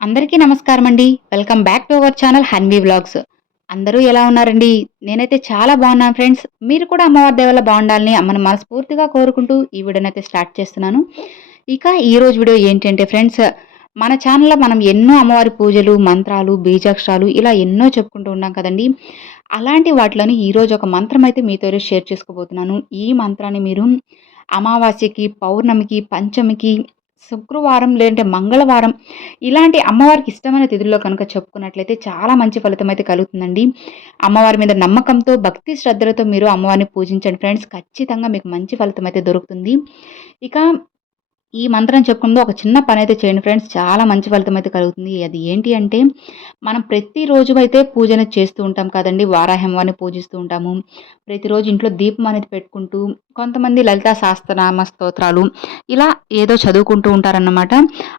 అందరికీ నమస్కారం అండి. Welcome back to our channel Hanvi vlogs. అందరూ ఎలా ఉన్నారండి? నేనైతే చాలా బాగున్నాను ఫ్రెండ్స్. మీరు కూడా అమ్మవారి దేవల్ల బాగుండాలని అమ్మను మనస్ఫూర్తిగా కోరుకుంటూ ఈ వీడియోనైతే స్టార్ట్ చేస్తున్నాను. ఇక ఈరోజు వీడియో ఏంటంటే ఫ్రెండ్స్ మన ఛానల్లో మనం ఎన్నో అమ్మవారి పూజలు మంత్రాలు బీజాక్షరాలు ఇలా ఎన్నో చెప్పుకుంటూ ఉన్నాం కదండి. అలాంటి వాటిలోని ఈరోజు ఒక మంత్రం అయితే మీతో షేర్ చేసుకోబోతున్నాను. ఈ మంత్రాన్ని మీరు అమావాస్యకి పౌర్ణమికి పంచమికి శుక్రవారం లేదంటే మంగళవారం ఇలాంటి అమ్మవారికి ఇష్టమైన తిథుల్లో కనుక చెప్పుకున్నట్లయితే చాలా మంచి ఫలితం అయితే కలుగుతుందండి. అమ్మవారి మీద నమ్మకంతో భక్తి శ్రద్ధలతో మీరు అమ్మవారిని పూజించండి. ఫ్రెండ్స్ ఖచ్చితంగా మీకు మంచి ఫలితం అయితే దొరుకుతుంది. ఇక ఈ మంత్రం చెప్పుకుందో ఒక చిన్న పని అయితే చేయండి ఫ్రెండ్స్. చాలా మంచి ఫలితం అయితే కలుగుతుంది. అది ఏంటి అంటే మనం ప్రతిరోజు అయితే పూజన చేస్తూ ఉంటాం కదండి. వారాహమ్మవారిని పూజిస్తూ ఉంటాము. ప్రతిరోజు ఇంట్లో దీపం అనేది పెట్టుకుంటూ కొంతమంది లలితా శాస్త్రనామ స్తోత్రాలు ఇలా ఏదో చదువుకుంటూ ఉంటారన్నమాట.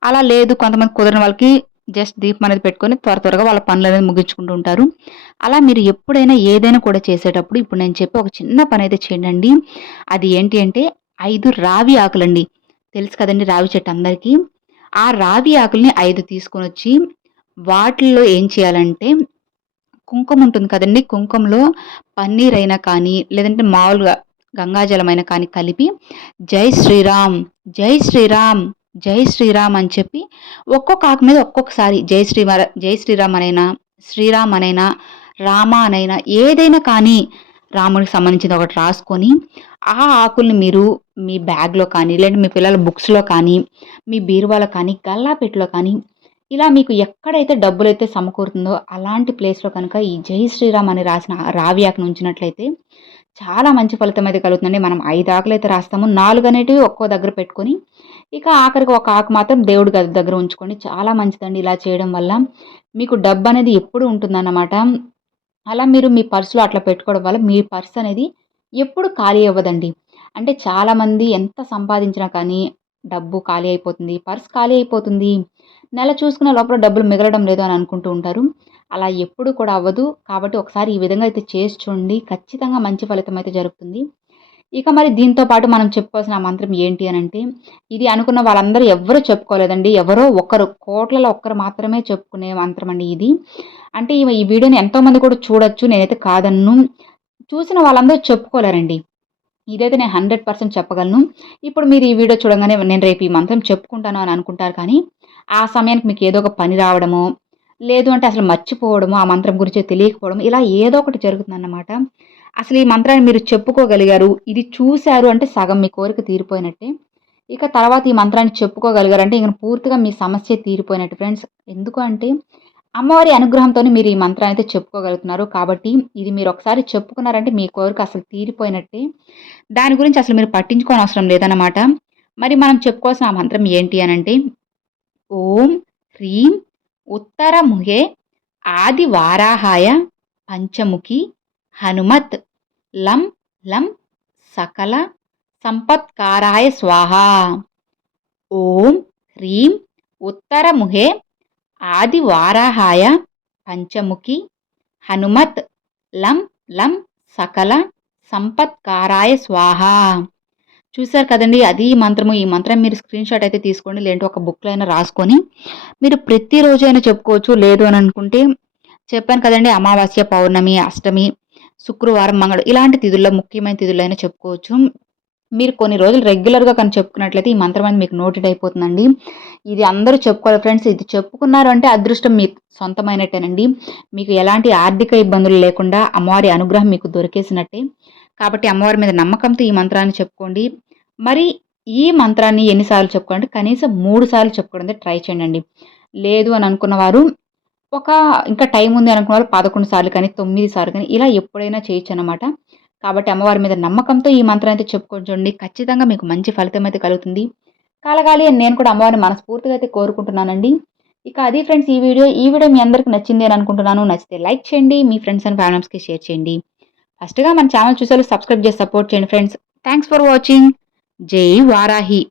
అలా లేదు కొంతమంది కుదరని వాళ్ళకి జస్ట్ దీపం అనేది పెట్టుకొని త్వర త్వరగా వాళ్ళ పనులు అనేది ముగించుకుంటూ ఉంటారు. అలా మీరు ఎప్పుడైనా ఏదైనా కూడా చేసేటప్పుడు ఇప్పుడు నేను చెప్పి ఒక చిన్న పని అయితే చేయండి అది ఏంటి అంటే ఐదు రావి ఆకులండి. తెలుసు కదండి రావి చెట్టు అందరికీ. ఆ రావి ఆకుల్ని ఐదు తీసుకొని వచ్చి వాటిల్లో ఏం చేయాలంటే కుంకుమ ఉంటుంది కదండి కుంకుమలో పన్నీర్ అయినా కానీ లేదంటే మామూలుగా గంగాజలమైన కానీ కలిపి జై శ్రీరామ్ జై శ్రీరామ్ జై శ్రీరామ్ అని చెప్పి ఒక్కొక్క ఆకు మీద ఒక్కొక్కసారి జై శ్రీ జై శ్రీరామ్ అనైనా శ్రీరామ్ అనైనా రామ అనైనా ఏదైనా కానీ రాముడికి సంబంధించింది ఒకటి రాసుకొని ఆ ఆకుల్ని మీరు మీ బ్యాగ్లో కానీ లేదంటే మీ పిల్లల బుక్స్లో కానీ మీ బీరువాలో కానీ గల్లాపెట్టులో కానీ ఇలా మీకు ఎక్కడైతే డబ్బులైతే సమకూరుతుందో అలాంటి ప్లేస్లో కనుక ఈ జై శ్రీరామ్ అని రాసిన రావి ఉంచినట్లయితే చాలా మంచి ఫలితం అయితే కలుగుతుందండి. మనం ఐదు ఆకులు అయితే రాస్తాము. నాలుగు అనేటివి ఒక్కో దగ్గర పెట్టుకొని ఇక ఆఖరికి ఒక ఆకు మాత్రం దేవుడి గది దగ్గర ఉంచుకోండి. చాలా మంచిదండి ఇలా చేయడం వల్ల. మీకు డబ్బు అనేది ఎప్పుడు ఉంటుందన్నమాట. అలా మీరు మీ పర్సులో అట్లా పెట్టుకోవడం వల్ల మీ పర్స్ అనేది ఎప్పుడు ఖాళీ అవ్వదండి. అంటే చాలామంది ఎంత సంపాదించినా కానీ డబ్బు ఖాళీ అయిపోతుంది పర్స్ ఖాళీ అయిపోతుంది. నెల చూసుకునే లోపల డబ్బులు మిగలడం లేదు అని అనుకుంటూ ఉంటారు. అలా ఎప్పుడు కూడా అవ్వదు. కాబట్టి ఒకసారి ఈ విధంగా అయితే చేసి చూడండి. ఖచ్చితంగా మంచి ఫలితం అయితే జరుగుతుంది. ఇక మరి దీంతో పాటు మనం చెప్పుకోవాల్సిన మంత్రం ఏంటి అని అంటే ఇది అనుకున్న వాళ్ళందరూ ఎవరు చెప్పుకోలేదండి. ఎవరో ఒకరు కోట్లలో ఒక్కరు మాత్రమే చెప్పుకునే మంత్రం అండి ఇది. అంటే ఈ వీడియోని ఎంతోమంది కూడా చూడొచ్చు. నేనైతే కాదన్ను. చూసిన వాళ్ళందరూ చెప్పుకోలేరండి. ఇదైతే నేను హండ్రెడ్ పర్సెంట్ చెప్పగలను. ఇప్పుడు మీరు ఈ వీడియో చూడగానే నేను రేపు ఈ మంత్రం చెప్పుకుంటాను అని అనుకుంటారు కానీ ఆ సమయానికి మీకు ఏదో ఒక పని రావడమో లేదు అంటే అసలు మర్చిపోవడము ఆ మంత్రం గురించి తెలియకపోవడం ఇలా ఏదో ఒకటి జరుగుతుందన్నమాట. అసలు ఈ మంత్రాన్ని మీరు చెప్పుకోగలిగారు ఇది చూశారు అంటే సగం మీ కోరిక తీరిపోయినట్టే. ఇక తర్వాత ఈ మంత్రాన్ని చెప్పుకోగలిగారు అంటే ఇంక పూర్తిగా మీ సమస్య తీరిపోయినట్టు. ఫ్రెండ్స్ ఎందుకు అంటే అమ్మవారి అనుగ్రహంతో మీరు ఈ మంత్రాన్ని అయితే చెప్పుకోగలుగుతున్నారు. కాబట్టి ఇది మీరు ఒకసారి చెప్పుకున్నారంటే మీ కోరిక అసలు తీరిపోయినట్టే. దాని గురించి అసలు మీరు పట్టించుకోని అవసరం లేదన్నమాట. మరి మనం చెప్పుకోవాల్సిన ఆ మంత్రం ఏంటి అని అంటే ఓం హ్రీం ఉత్తరముహే ఆది వారాహాయ పంచముఖి హనుమత్ లం లం సకల సంపత్కారాయ స్వాహ. ఓం హ్రీం ఉత్తరముహే ఆది వారాహాయ పంచముఖి హనుమత్ లం లం సకల సంపత్కారాయ స్వాహ. చూసారు కదండి అది మంత్రము ఈ మంత్రం మీరు స్క్రీన్ షాట్ అయితే తీసుకోండి లేదంటే ఒక బుక్లో అయినా రాసుకొని మీరు ప్రతిరోజు అయినా చెప్పుకోవచ్చు లేదు అని అనుకుంటే చెప్పాను కదండి అమావాస్య పౌర్ణమి అష్టమి శుక్రవారం మంగళం ఇలాంటి తిథుల్లో ముఖ్యమైన తిథుల్లో అయినా చెప్పుకోవచ్చు. మీరు కొన్ని రోజులు రెగ్యులర్గా కానీ చెప్పుకున్నట్లయితే ఈ మంత్రం అనేది మీకు నోటెడ్ అయిపోతుందండి. ఇది అందరూ చెప్పుకోవాలి ఫ్రెండ్స్. ఇది చెప్పుకున్నారు అంటే అదృష్టం మీకు సొంతమైనట్టేనండి. మీకు ఎలాంటి ఆర్థిక ఇబ్బందులు లేకుండా అమ్మవారి అనుగ్రహం మీకు దొరికేసినట్టే. కాబట్టి అమ్మవారి మీద నమ్మకంతో ఈ మంత్రాన్ని చెప్పుకోండి. మరి ఈ మంత్రాన్ని ఎన్నిసార్లు చెప్పుకోండి కనీసం మూడు సార్లు చెప్పుకోవడం ట్రై చేయండి లేదు అని అనుకున్నవారు ఒక ఇంకా టైం ఉంది అనుకున్న వాళ్ళు పదకొండు సార్లు కానీ తొమ్మిది సార్లు కానీ ఇలా ఎప్పుడైనా చేయొచ్చు అనమాట కాబట్టి అమ్మవారి మీద నమ్మకంతో ఈ మంత్రం అయితే చెప్పుకోండి. ఖచ్చితంగా మీకు మంచి ఫలితం అయితే కలుగుతుంది. కలగాలి అని నేను కూడా అమ్మవారిని మనస్ఫూర్తిగా అయితే కోరుకుంటున్నానండి. ఇక అది ఫ్రెండ్స్ ఈ వీడియో ఈ వీడియో మీ అందరికి నచ్చింది అని అనుకుంటున్నాను. నచ్చితే లైక్ చేయండి మీ ఫ్రెండ్స్ అండ్ ఫ్యామిలీస్కి షేర్ చేయండి. ఫస్ట్గా మన ఛానల్ చూసారు సబ్స్క్రైబ్ చేసి సపోర్ట్ చేయండి ఫ్రెండ్స్. థ్యాంక్స్ ఫర్ వాచింగ్ జై వారాహి.